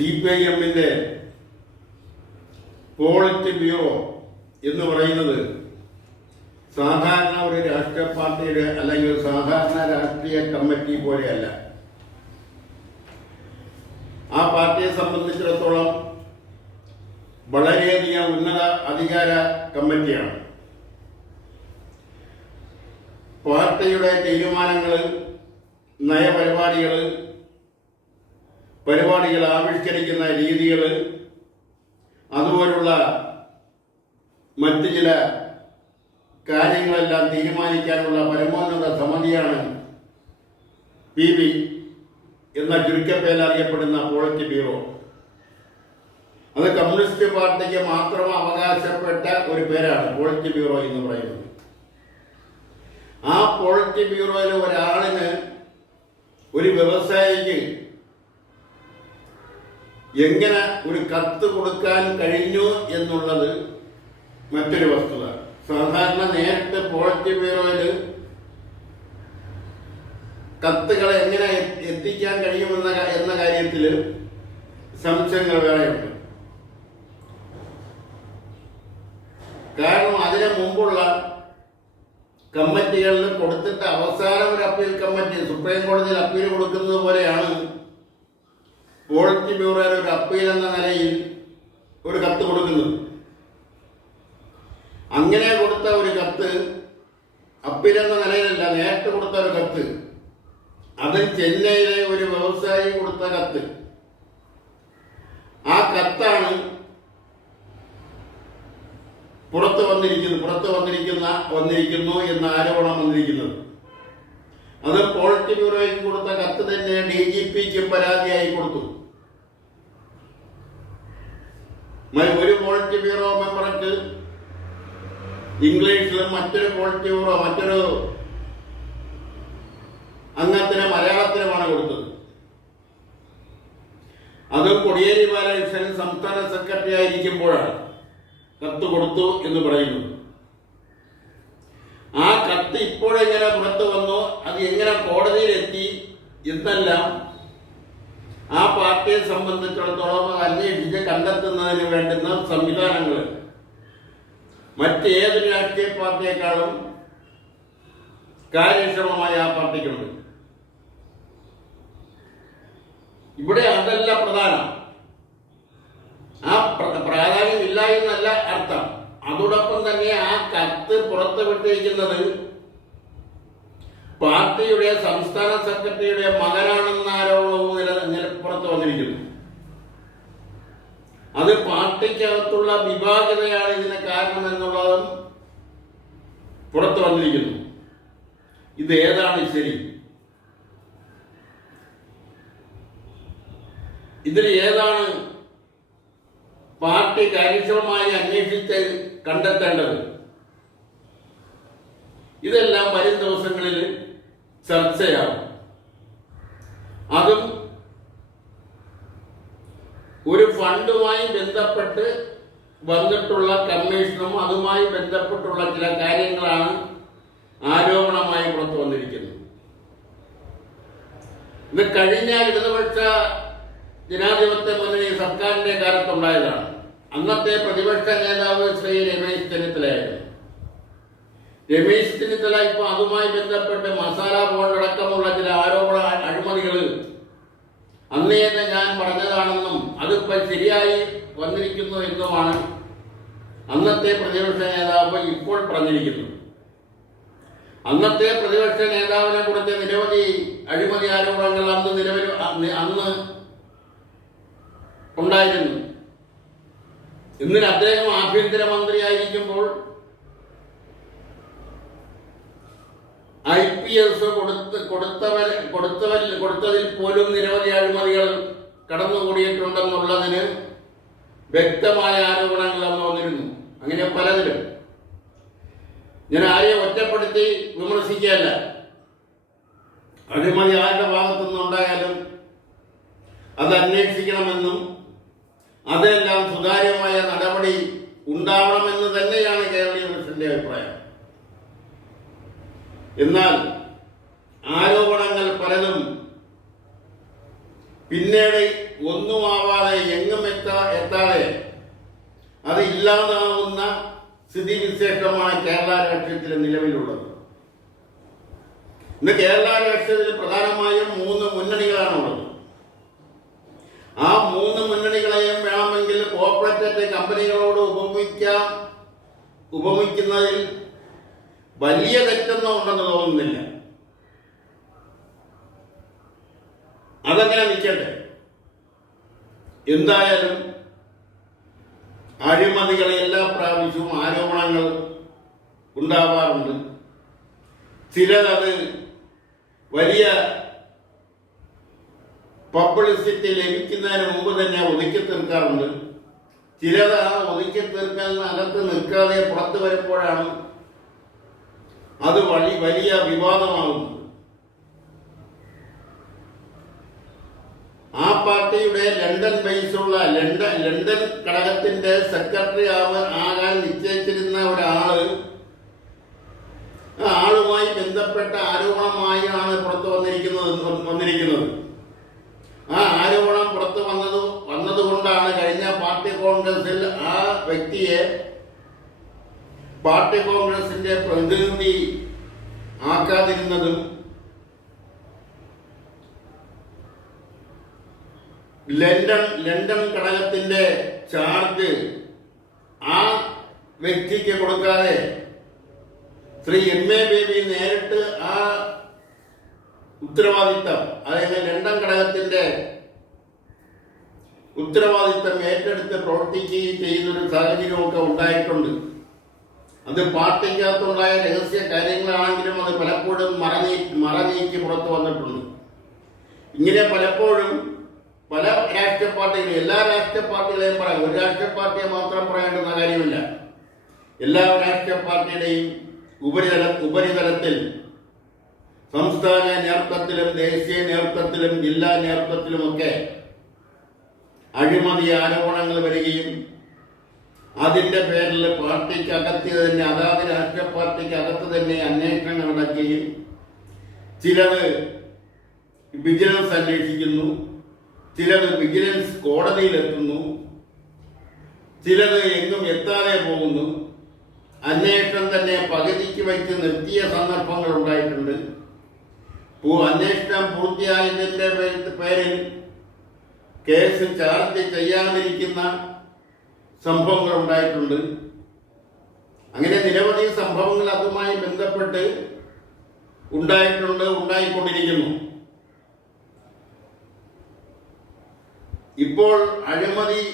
CPIM-ന്റെ polit bureau എന്ന് പറയുന്നത് സാധാരണ ഒരു രാഷ്ട്രീയ പാർട്ടിയുടെ അല്ലെങ്കിൽ സാധാരണ രാഷ്ട്രീയ കമ്മിറ്റി പോലെയല്ല. ആ പാർട്ടിയെ സംബന്ധിച്ചിടത്തോളം വളരെയധികം ഉന്നത അധികാര കമ്മിറ്റിയാണ്. പാർട്ടിയുടെ തീരുമാനങ്ങൾ, പരിപാടികൾ ആവിഷ്കരിക്കുന്ന രീതികൾ, അതുപോലുള്ള മറ്റ് ചില കാര്യങ്ങളെല്ലാം തീരുമാനിക്കാനുള്ള പരമോന്നത സമിതിയാണ് PB എന്ന ചുരുക്കപ്പേരിൽ അറിയപ്പെടുന്ന പോളിറ്റ് ബ്യൂറോ. അത് കമ്മ്യൂണിസ്റ്റ് പാർട്ടിക്ക് മാത്രം അവകാശപ്പെട്ട ഒരു പേരാണ് പോളിറ്റ് ബ്യൂറോ എന്ന് പറയുന്നത്. ആ പോളിറ്റ് ബ്യൂറോയിലെ ഒരാളിന്, ഒരു വ്യവസായിക്ക് എങ്ങനെ ഒരു കത്ത് കൊടുക്കാൻ കഴിഞ്ഞു എന്നുള്ളത് മറ്റൊരു വസ്തുത. സാധാരണ നേരിട്ട് പോളിറ്റ് ബ്യൂറോയിൽ കത്തുകളെ എങ്ങനെ എത്തിക്കാൻ കഴിയുമെന്ന കാര്യത്തിൽ സംശയങ്ങൾ വേറെയുണ്ട്. കാരണം അതിനു മുമ്പുള്ള കമ്മിറ്റികളിൽ കൊടുത്തിട്ട് അവസാനം ഒരു അപ്പീൽ കമ്മിറ്റി സുപ്രീം കോടതിയിൽ അപ്പീൽ കൊടുക്കുന്നത് പോലെയാണ് പോളിറ്റ് ബ്യൂറോയിൽ ഒരു അപ്പീൽ എന്ന നിലയിൽ ഒരു കത്ത് കൊടുക്കുന്നത്. അങ്ങനെ കൊടുത്ത ഒരു കത്ത് അപ്പീൽ എന്ന നിലയിലല്ല, നേരിട്ട് കൊടുത്ത ഒരു കത്ത്, അത് ചെന്നൈയിലെ ഒരു വ്യവസായി കൊടുത്ത കത്ത്. ആ കത്താണ് പുറത്തു വന്നിരിക്കുന്നു എന്ന ആരോപണം വന്നിരിക്കുന്നത്. അത് പോളിറ്റ് ബ്യൂറോയ്ക്ക് കൊടുത്ത കത്ത് തന്നെ DGPക്ക് പരാതിയായി കൊടുത്തു. ഒരു പോളിറ്റ് ബ്യൂറോ മെമ്പർക്ക് ഇംഗ്ലീഷിലും മറ്റൊരു അംഗത്തിന് മലയാളത്തിലുമാണ് കൊടുത്തത്. അത് കോടിയേരി ബാലകൃഷ്ണൻ സംസ്ഥാന സെക്രട്ടറി ആയിരിക്കുമ്പോഴാണ് കത്ത് കൊടുത്തു എന്ന് പറയുന്നത്. ആ കത്ത് ഇപ്പോഴെങ്ങനെ പുറത്തു വന്നു, അത് എങ്ങനെ കോടതിയിലെത്തി എന്നെല്ലാം ആ പാർട്ടിയെ സംബന്ധിച്ചിടത്തോളം അന്വേഷിച്ച് കണ്ടെത്തുന്നതിന് വേണ്ടുന്ന സംവിധാനങ്ങൾ മറ്റേതൊരു രാഷ്ട്രീയ പാർട്ടിയെക്കാളും കാര്യക്ഷമമായ ആ പാർട്ടിക്കുണ്ട്. ഇവിടെ അതല്ല പ്രധാനം. ആ പ്രാധാന്യം ഇല്ല എന്നല്ല അർത്ഥം. അതോടൊപ്പം തന്നെ ആ കത്ത് പുറത്തുവിട്ടിരിക്കുന്നത് പാർട്ടിയുടെ സംസ്ഥാന സെക്രട്ടറിയുടെ മകനാണെന്ന ആരോപണവും പുറത്തു വന്നിരിക്കുന്നു. അത് പാർട്ടിക്കകത്തുള്ള വിഭാഗതയാണ് ഇതിന് കാരണമെന്നുള്ളതും പുറത്തു വന്നിരിക്കുന്നു. ഇത് ഏതാണ് ശരി? ഇതിൽ ഏതാണ് പാർട്ടി കാര്യക്ഷമമായി അന്വേഷിച്ച് കണ്ടെത്തേണ്ടത്? ഇതെല്ലാം വരും ദിവസങ്ങളിൽ ചർച്ചയാവും. അതും ഒരു ഫണ്ടുമായി ബന്ധപ്പെട്ട് വന്നിട്ടുള്ള കമ്മീഷനും അതുമായി ബന്ധപ്പെട്ടുള്ള ചില കാര്യങ്ങളാണ് ആരോപണമായി പുറത്തു വന്നിരിക്കുന്നത്. ഇത് കഴിഞ്ഞ ഇടതുപക്ഷ ജനാധിപത്യ മുന്നണി സർക്കാരിന്റെ കാലത്തുണ്ടായതാണ്. അന്നത്തെ പ്രതിപക്ഷ നേതാവ് ശ്രീ രമേശ് ചെന്നിത്തലയായിരുന്നു. രമേശ് ചെന്നിത്തല ഇപ്പൊ അതുമായി ബന്ധപ്പെട്ട് മസാല ബോണ്ട് അടക്കമുള്ള ചില ആരോപണ അഴിമതികൾ അന്നേ തന്നെ ഞാൻ പറഞ്ഞതാണെന്നും അതിപ്പോ ശരിയായി വന്നിരിക്കുന്നു എന്നുമാണ് അന്നത്തെ പ്രതിപക്ഷ നേതാവ് ഇപ്പോൾ പറഞ്ഞിരിക്കുന്നത്. അന്നത്തെ പ്രതിപക്ഷ നേതാവിനെ കുറിച്ച് നിരവധി അഴിമതി ആരോപണങ്ങൾ അന്ന് ഉണ്ടായിരുന്നു. ഇന്ന് അദ്ദേഹം ആഭ്യന്തരമന്ത്രിയായിരിക്കുമ്പോൾ IPS കൊടുത്തതിൽ പോലും നിരവധി അഴിമതികൾ കടന്നുകൂടിയിട്ടുണ്ടെന്നുള്ളതിന് വ്യക്തമായ ആരോപണങ്ങൾ അന്ന് വന്നിരുന്നു. അങ്ങനെ പലതിലും ഞാൻ ആരെയും ഒറ്റപ്പെടുത്തി വിമർശിക്കുകയല്ല. അഴിമതി ആരുടെ ഭാഗത്തുനിന്നുണ്ടായാലും അത് അന്വേഷിക്കണമെന്നും അതെല്ലാം സുതാര്യമായ നടപടി ഉണ്ടാവണമെന്ന് തന്നെയാണ് കേരളീയ കോൺഗ്രസിന്റെ അഭിപ്രായം. എന്നാൽ ആരോപണങ്ങൾ പലതും പിന്നീട് ഒന്നുമാവാതെ എങ്ങും എത്താതെ അത് ഇല്ലാതാവുന്ന സ്ഥിതിവിശേഷമാണ് കേരള രാഷ്ട്രീയത്തിൽ നിലവിലുള്ളത്. ഇന്ന് കേരള രാഷ്ട്രീയത്തിൽ പ്രധാനമായും 3 മുന്നണികളാണുള്ളത്. ആ 3 മുന്നണികളെയും വേണമെങ്കിൽ കോർപ്പറേറ്റ് കമ്പനികളോട് ഉപമിക്കുന്നതിൽ വലിയ തെറ്റൊന്നും ഉണ്ടെന്ന് തോന്നുന്നില്ല. അതങ്ങനെ നിൽക്കട്ടെ. എന്തായാലും അഴിമതികൾ എല്ലാ പ്രാവശ്യവും ആരോപണങ്ങൾ ഉണ്ടാവാറുണ്ട്. ചിലത് വലിയ പബ്ലിസിറ്റി ലഭിക്കുന്നതിന് മുമ്പ് തന്നെ ഒതുക്കി തീർക്കാറുണ്ട്. ചിലത് ആ ഒതുക്കി തീർക്കലിനകത്ത് നിൽക്കാതെ പുറത്തു വരുമ്പോഴാണ് അത് വലിയ വിവാദമാകുന്നത്. ആ പാർട്ടിയുടെ ലണ്ടൻ ബേസുള്ള ലണ്ടൻ ഘടകത്തിന്റെ സെക്രട്ടറി ആകാൻ നിശ്ചയിച്ചിരുന്ന ആളുമായി ബന്ധപ്പെട്ട ആരോപണമായാണ് പുറത്തു വന്നിരിക്കുന്നത്. ആ ആരോപണം പുറത്തു വന്നതുകൊണ്ടാണ് കഴിഞ്ഞ പാർട്ടി കോൺഗ്രസിൽ ആ വ്യക്തിയെ പാർട്ടി കോൺഗ്രസിന്റെ പ്രതിനിധി ആക്കാതിരുന്നതും ലണ്ടൻ ഘടകത്തിന്റെ ചാർജ് ആ വ്യക്തിക്ക് കൊടുക്കാതെ ശ്രീ MA ബേബി നേരിട്ട് ആ ഉത്തരവാദിത്തം, അതായത് ലണ്ടൻ ഘടകത്തിന്റെ ഉത്തരവാദിത്തം ഏറ്റെടുത്ത് പ്രവർത്തിക്കുകയും ചെയ്യുന്നൊരു സാഹചര്യമൊക്കെ ഉണ്ടായിട്ടുണ്ട്. അത് പാർട്ടിക്കകത്തുണ്ടായ രഹസ്യ കാര്യങ്ങളാണെങ്കിലും അത് പലപ്പോഴും മറനീക്കി പുറത്തു വന്നിട്ടുണ്ട്. ഇങ്ങനെ പലപ്പോഴും പല രാഷ്ട്രീയ പാർട്ടികളും, എല്ലാ രാഷ്ട്രീയ പാർട്ടികളെയും പറയാം, ഒരു രാഷ്ട്രീയ പാർട്ടിയെ മാത്രം പറയേണ്ടുന്ന കാര്യമില്ല. എല്ലാ രാഷ്ട്രീയ പാർട്ടിയുടെയും ഉപരിതലത്തിൽ സംസ്ഥാന നേതൃത്വത്തിലും ദേശീയ നേതൃത്വത്തിലും ജില്ലാ നേതൃത്വത്തിലുമൊക്കെ അഴിമതി ആരോപണങ്ങൾ വരികയും അതിന്റെ പേരിൽ പാർട്ടിക്കകത്ത് തന്നെ അതാത് രാഷ്ട്രീയ പാർട്ടിക്കകത്ത് തന്നെ അന്വേഷണങ്ങൾ നടക്കുകയും ചിലത് വിജിലൻസ് അന്വേഷിക്കുന്നു, ചിലത് വിജിലൻസ് കോടതിയിലെത്തുന്നു, ചിലത് എങ്ങും എത്താതെ പോകുന്നു. അന്വേഷണം തന്നെ പകുതിക്ക് വെച്ച് നിർത്തിയ സന്ദർഭങ്ങൾ ഉണ്ടായിട്ടുണ്ട്. അന്വേഷണം പൂർത്തിയായതിന്റെ പേരിൽ കേസ് ചാർജ് ചെയ്യാതിരിക്കുന്ന സംഭവങ്ങൾ ഉണ്ടായിട്ടുണ്ട്. അങ്ങനെ നിരവധി സംഭവങ്ങൾ അതുമായി ബന്ധപ്പെട്ട് ഉണ്ടായിക്കൊണ്ടിരിക്കുന്നു. ഇപ്പോൾ അഴിമതി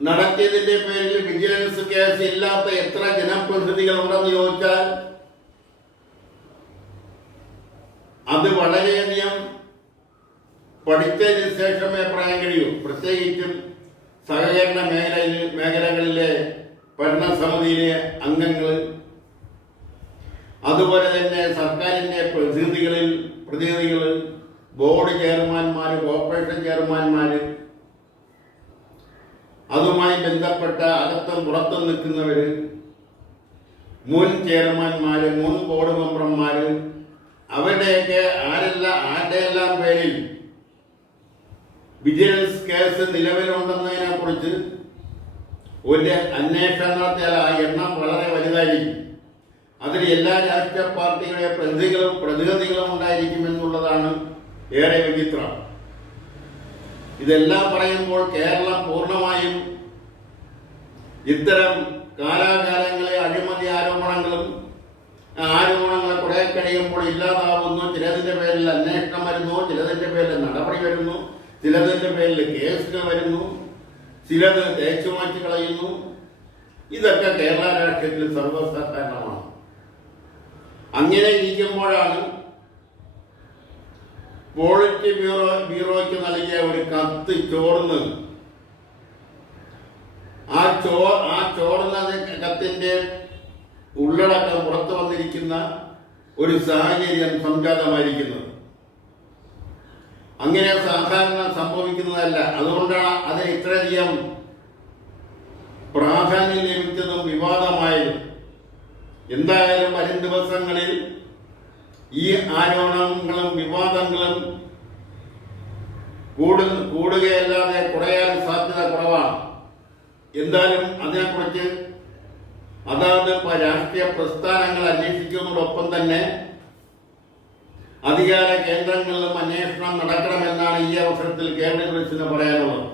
നടത്തിയതിന്റെ പേരിൽ വിജിലൻസ് കേസ് ഇല്ലാത്ത എത്ര ജനപ്രതിനിധികൾ ഉണ്ടെന്ന് ചോദിച്ചാൽ അത് വളരെയധികം പഠിച്ചതിന് ശേഷമേ പറയാൻ കഴിയൂ. പ്രത്യേകിച്ചും സഹകരണ മേഖലകളിലെ ഭരണസമിതിയിലെ അംഗങ്ങൾ, അതുപോലെ തന്നെ സർക്കാരിന്റെ പ്രതിനിധികൾ, ബോർഡ് ചെയർമാൻമാര്, കോർപ്പറേഷൻ ചെയർമാൻമാര്, അതുമായി ബന്ധപ്പെട്ട അകത്തും പുറത്തും നിൽക്കുന്നവര്, മുൻ ചെയർമാൻമാര്, മുൻ ബോർഡ് മെമ്പർമാര്, അവരുടെയൊക്കെ ആരുടെയെല്ലാം പേരിൽ വിജിലൻസ് കേസ് നിലവിലുണ്ടെന്നതിനെ കുറിച്ച് ഒരു അന്വേഷണം നടത്തിയാൽ ആ എണ്ണം വളരെ വലുതായിരിക്കും. അതിൽ എല്ലാ രാഷ്ട്രീയ പാർട്ടികളുടെ പ്രതിനിധികളും ഉണ്ടായിരിക്കുമെന്നുള്ളതാണ് ഏറെ വിചിത്രം. ഇതെല്ലാം പറയുമ്പോൾ കേരളം പൂർണ്ണമായും ഇത്തരം കാലാകാലങ്ങളെ അഴിമതി ആരോപണങ്ങളെ കുറെ കഴിയുമ്പോൾ ഇല്ലാതാവുന്നു. ചിലതിന്റെ പേരിൽ അന്വേഷണം വരുന്നു, ചിലതിന്റെ പേരിൽ നടപടി വരുന്നു, ചിലതിന്റെ പേരിൽ കേസുകൾ വരുന്നു, ചിലത് തേച്ചുമാറ്റി കളയുന്നു. ഇതൊക്കെ കേരള രാഷ്ട്രീയത്തിൽ സർവ്വസാധാരണമാണ്. അങ്ങനെ ഇരിക്കുമ്പോഴാണ് പോളിറ്റ് ബ്യൂറോയ്ക്ക് നൽകിയ ഒരു കത്ത് ചോർന്ന് ആ ചോർന്ന കത്തിന്റെ ഉള്ളടക്കം പുറത്തു വന്നിരിക്കുന്ന ഒരു സാഹചര്യം സംജാതമായിരിക്കുന്നത്. അങ്ങനെ സാധാരണ സംഭവിക്കുന്നതല്ല. അതുകൊണ്ടാണ് അതിന് ഇത്രയധികം പ്രാധാന്യം ലഭിച്ചതും വിവാദമായതും. എന്തായാലും വരും ദിവസങ്ങളിൽ ഈ ആരോപണങ്ങളും വിവാദങ്ങളും കൂടുകയല്ലാതെ കുറയാൻ സാധ്യത കുറവാണ്. എന്തായാലും അതിനെക്കുറിച്ച് അതാത് രാഷ്ട്രീയ പ്രസ്ഥാനങ്ങൾ അന്വേഷിക്കുന്നതോടൊപ്പം തന്നെ അധികാര കേന്ദ്രങ്ങളിലും അന്വേഷണം നടക്കണമെന്നാണ് ഈ അവസരത്തിൽ കേരള പോലീസിന് പറയാനുള്ളത്.